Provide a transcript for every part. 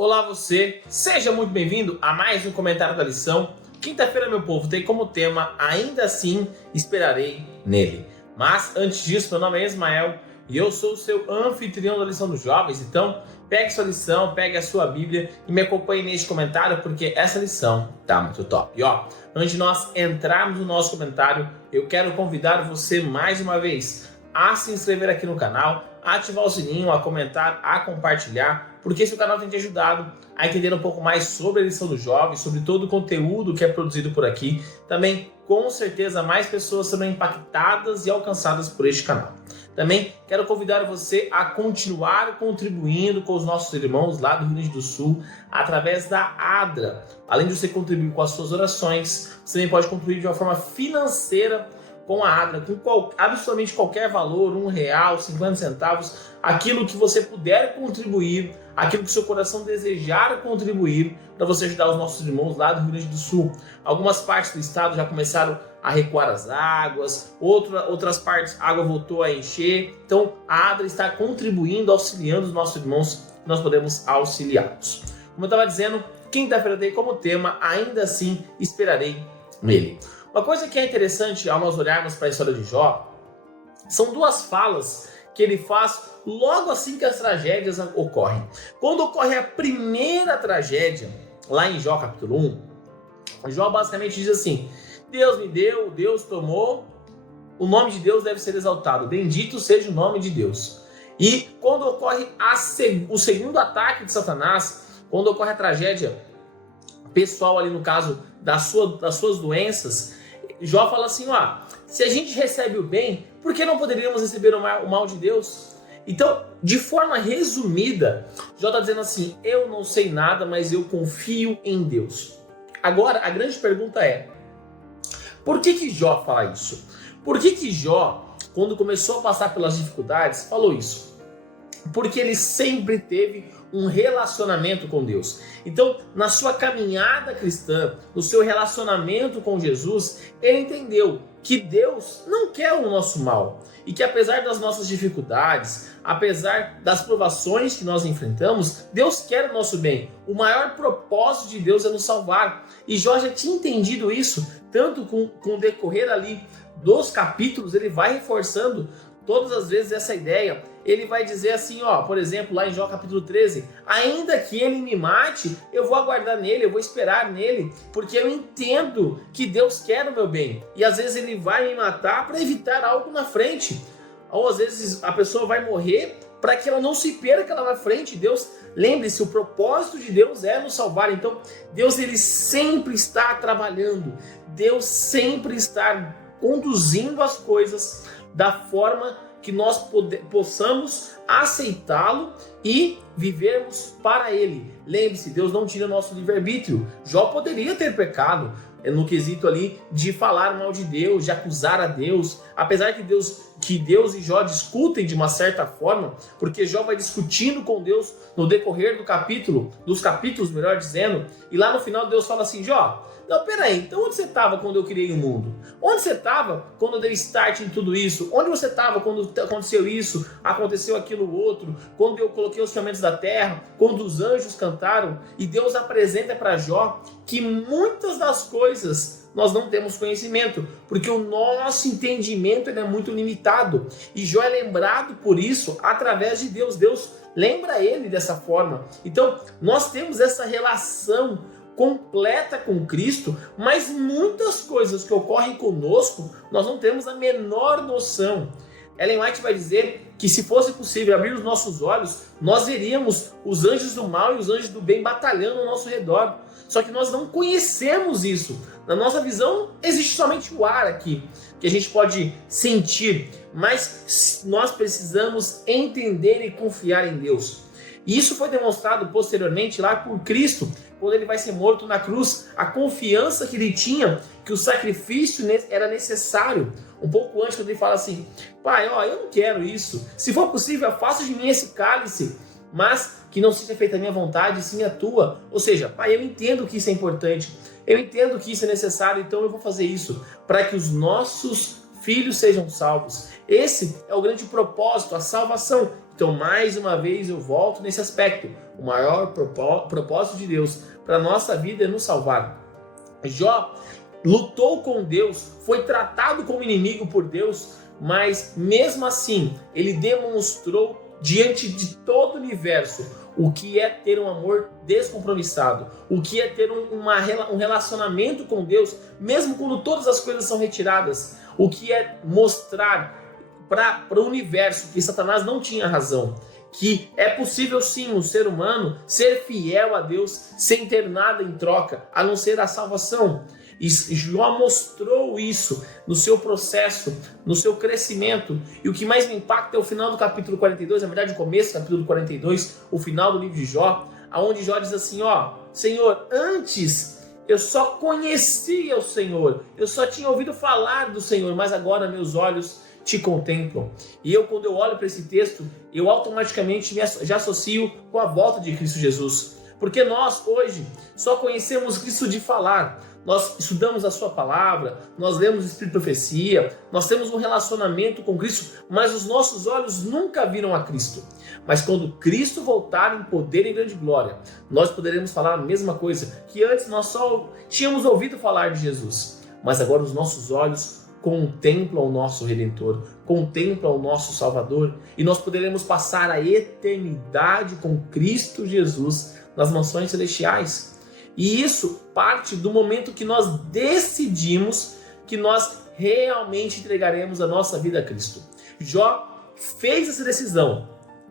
Olá você, seja muito bem-vindo a mais um comentário da lição. Quinta-feira, meu povo, tem como tema Ainda Assim Esperarei Nele. Mas antes disso, meu nome é Ismael e eu sou o seu anfitrião da lição dos jovens. Então, pegue sua lição, pegue a sua Bíblia e me acompanhe neste comentário porque essa lição tá muito top. E antes de nós entrarmos no nosso comentário, eu quero convidar você mais uma vez a se inscrever aqui no canal, a ativar o sininho, a comentar, a compartilhar, porque esse canal tem te ajudado a entender um pouco mais sobre a lição dos jovens, sobre todo o conteúdo que é produzido por aqui. Também, com certeza, mais pessoas serão impactadas e alcançadas por este canal. Também quero convidar você a continuar contribuindo com os nossos irmãos lá do Rio Grande do Sul através da ADRA. Além de você contribuir com as suas orações, você também pode contribuir de uma forma financeira com a ADRA, com absolutamente qualquer valor, R$1, 50 centavos, aquilo que você puder contribuir, aquilo que seu coração desejar contribuir para você ajudar os nossos irmãos lá do Rio Grande do Sul. Algumas partes do estado já começaram a recuar as águas, outras partes a água voltou a encher, então a ADRA está contribuindo, auxiliando os nossos irmãos, nós podemos auxiliá-los. Como eu estava dizendo, quinta-feira tem como tema Ainda Assim Esperarei Nele. Uma coisa que é interessante ao nós olharmos para a história de Jó, são duas falas que ele faz logo assim que as tragédias ocorrem. Quando ocorre a primeira tragédia, lá em Jó capítulo 1, Jó basicamente diz assim: Deus me deu, Deus tomou, o nome de Deus deve ser exaltado, bendito seja o nome de Deus. E quando ocorre o segundo ataque de Satanás, quando ocorre a tragédia pessoal ali no caso das suas doenças, Jó fala assim, se a gente recebe o bem, por que não poderíamos receber o mal de Deus? Então, de forma resumida, Jó está dizendo assim, eu não sei nada, mas eu confio em Deus. Agora, a grande pergunta é, por que Jó fala isso? Por que Jó, quando começou a passar pelas dificuldades, falou isso? Porque ele sempre teve um relacionamento com Deus. Então, na sua caminhada cristã, no seu relacionamento com Jesus, ele entendeu que Deus não quer o nosso mal e que apesar das nossas dificuldades, apesar das provações que nós enfrentamos, Deus quer o nosso bem. O maior propósito de Deus é nos salvar. E Jó já tinha entendido isso, tanto com o decorrer ali dos capítulos, ele vai reforçando todas as vezes essa ideia. Ele vai dizer assim, por exemplo, lá em Jó capítulo 13, ainda que ele me mate, eu vou aguardar nele, eu vou esperar nele, porque eu entendo que Deus quer o meu bem. E às vezes ele vai me matar para evitar algo na frente. Ou às vezes a pessoa vai morrer para que ela não se perca lá na frente. Deus, lembre-se, o propósito de Deus é nos salvar. Então, Deus ele sempre está trabalhando. Deus sempre está conduzindo as coisas da forma que nós possamos aceitá-lo e vivermos para ele. Lembre-se, Deus não tira nosso livre-arbítrio. Jó poderia ter pecado no quesito ali de falar mal de Deus, de acusar a Deus, apesar que Deus e Jó discutem de uma certa forma, porque Jó vai discutindo com Deus no decorrer dos capítulos, melhor dizendo, e lá no final Deus fala assim, Jó, não, peraí, então onde você estava quando eu criei o mundo? Onde você estava quando eu dei start em tudo isso? Onde você estava quando aconteceu isso, aconteceu aquilo outro, quando eu coloquei os fundamentos da terra, quando os anjos cantaram? E Deus apresenta para Jó que muitas das coisas nós não temos conhecimento, porque o nosso entendimento ele é muito limitado. E Jó é lembrado por isso através de Deus. Deus lembra ele dessa forma. Então, nós temos essa relação completa com Cristo, mas muitas coisas que ocorrem conosco, nós não temos a menor noção. Ellen White vai dizer que se fosse possível abrir os nossos olhos, nós veríamos os anjos do mal e os anjos do bem batalhando ao nosso redor. Só que nós não conhecemos isso. Na nossa visão, existe somente o ar aqui, que a gente pode sentir, mas nós precisamos entender e confiar em Deus. E isso foi demonstrado posteriormente lá por Cristo, quando ele vai ser morto na cruz, a confiança que ele tinha que o sacrifício era necessário. Um pouco antes, quando ele fala assim, Pai, eu não quero isso, se for possível, afasta de mim esse cálice, mas que não seja feita a minha vontade, sim a tua. Ou seja, Pai, eu entendo que isso é importante, eu entendo que isso é necessário, então eu vou fazer isso, para que os nossos filhos sejam salvos. Esse é o grande propósito, a salvação. Então, mais uma vez, eu volto nesse aspecto. O maior propósito de Deus para a nossa vida é nos salvar. Jó lutou com Deus, foi tratado como inimigo por Deus, mas mesmo assim, ele demonstrou diante de todo o universo o que é ter um amor descompromissado, o que é ter um relacionamento com Deus, mesmo quando todas as coisas são retiradas, o que é mostrar para o universo que Satanás não tinha razão, que é possível sim um ser humano ser fiel a Deus sem ter nada em troca, a não ser a salvação. E Jó mostrou isso no seu processo, no seu crescimento. E o que mais me impacta é o final do capítulo 42, na verdade o começo do capítulo 42, o final do livro de Jó, onde Jó diz assim, Senhor, antes eu só conhecia o Senhor, eu só tinha ouvido falar do Senhor, mas agora meus olhos te contemplam. E quando eu olho para esse texto, eu automaticamente já associo com a volta de Cristo Jesus. Porque nós hoje só conhecemos Cristo de falar. Nós estudamos a sua palavra, nós lemos o Espírito de Profecia, nós temos um relacionamento com Cristo, mas os nossos olhos nunca viram a Cristo. Mas quando Cristo voltar em poder e grande glória, nós poderemos falar a mesma coisa, que antes nós só tínhamos ouvido falar de Jesus. Mas agora os nossos olhos contemplam o nosso Redentor, contemplam o nosso Salvador, e nós poderemos passar a eternidade com Cristo Jesus nas mansões celestiais. E isso parte do momento que nós decidimos que nós realmente entregaremos a nossa vida a Cristo. Jó fez essa decisão,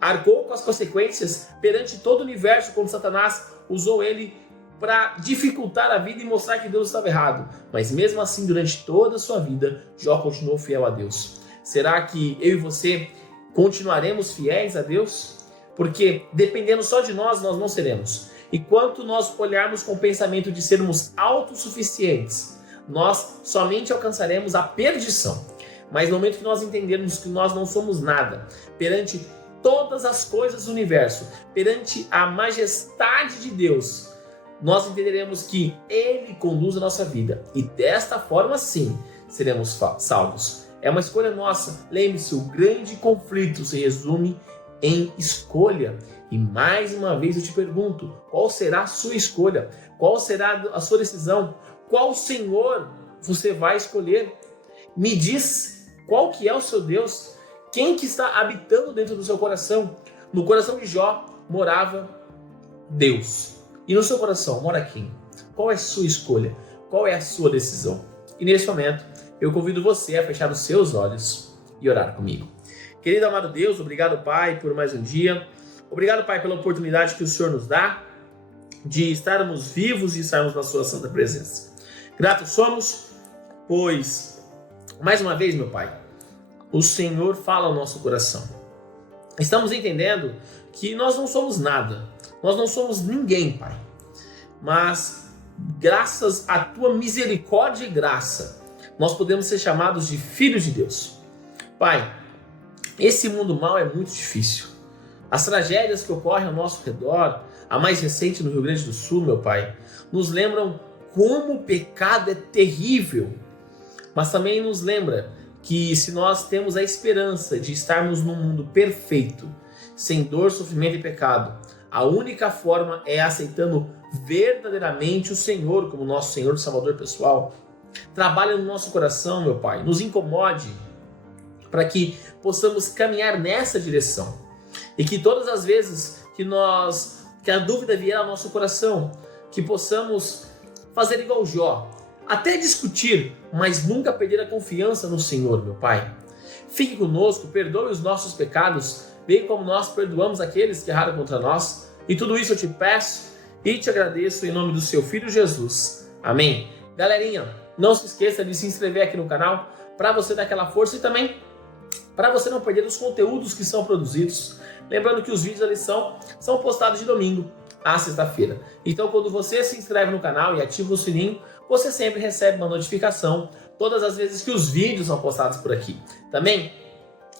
arcou com as consequências perante todo o universo quando Satanás usou ele para dificultar a vida e mostrar que Deus estava errado. Mas mesmo assim, durante toda a sua vida, Jó continuou fiel a Deus. Será que eu e você continuaremos fiéis a Deus? Porque dependendo só de nós, nós não seremos. E quanto nós olharmos com o pensamento de sermos autossuficientes, nós somente alcançaremos a perdição. Mas no momento que nós entendermos que nós não somos nada, perante todas as coisas do universo, perante a majestade de Deus, nós entenderemos que Ele conduz a nossa vida. E desta forma, sim, seremos salvos. É uma escolha nossa. Lembre-se, o grande conflito se resume em escolha. E mais uma vez eu te pergunto, qual será a sua escolha? Qual será a sua decisão? Qual Senhor você vai escolher? Me diz qual que é o seu Deus? Quem que está habitando dentro do seu coração? No coração de Jó morava Deus. E no seu coração mora quem? Qual é a sua escolha? Qual é a sua decisão? E nesse momento eu convido você a fechar os seus olhos e orar comigo. Querido amado Deus, obrigado, Pai, por mais um dia. Obrigado, Pai, pela oportunidade que o Senhor nos dá de estarmos vivos e estarmos na sua santa presença. Gratos somos, pois, mais uma vez, meu Pai, o Senhor fala ao nosso coração. Estamos entendendo que nós não somos nada, nós não somos ninguém, Pai. Mas, graças à Tua misericórdia e graça, nós podemos ser chamados de filhos de Deus. Pai, esse mundo mau é muito difícil. As tragédias que ocorrem ao nosso redor, a mais recente no Rio Grande do Sul, meu Pai, nos lembram como o pecado é terrível, mas também nos lembra que se nós temos a esperança de estarmos num mundo perfeito, sem dor, sofrimento e pecado, a única forma é aceitando verdadeiramente o Senhor como nosso Senhor e Salvador pessoal. Trabalha no nosso coração, meu Pai, nos incomode para que possamos caminhar nessa direção. E que todas as vezes que a dúvida vier ao nosso coração, que possamos fazer igual Jó, até discutir, mas nunca perder a confiança no Senhor, meu Pai. Fique conosco, perdoe os nossos pecados, bem como nós perdoamos aqueles que erraram contra nós. E tudo isso eu te peço e te agradeço em nome do seu Filho Jesus. Amém. Galerinha, não se esqueça de se inscrever aqui no canal para você dar aquela força e também para você não perder os conteúdos que são produzidos. Lembrando que os vídeos da lição são postados de domingo à sexta-feira. Então, quando você se inscreve no canal e ativa o sininho, você sempre recebe uma notificação todas as vezes que os vídeos são postados por aqui. Também,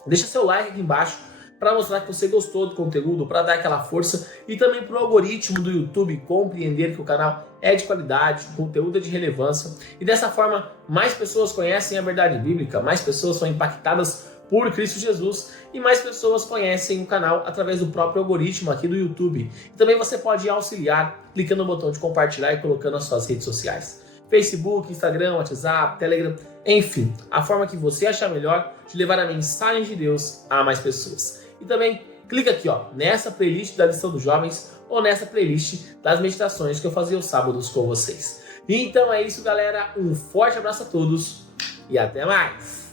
deixa seu like aqui embaixo para mostrar que você gostou do conteúdo, para dar aquela força e também para o algoritmo do YouTube compreender que o canal é de qualidade, o conteúdo é de relevância e dessa forma mais pessoas conhecem a verdade bíblica, mais pessoas são impactadas por Cristo Jesus e mais pessoas conhecem o canal através do próprio algoritmo aqui do YouTube. E também você pode auxiliar clicando no botão de compartilhar e colocando nas suas redes sociais. Facebook, Instagram, WhatsApp, Telegram, enfim, a forma que você achar melhor de levar a mensagem de Deus a mais pessoas. E também clica aqui nessa playlist da lição dos jovens ou nessa playlist das meditações que eu fazia aos sábados com vocês. Então é isso, galera. Um forte abraço a todos e até mais!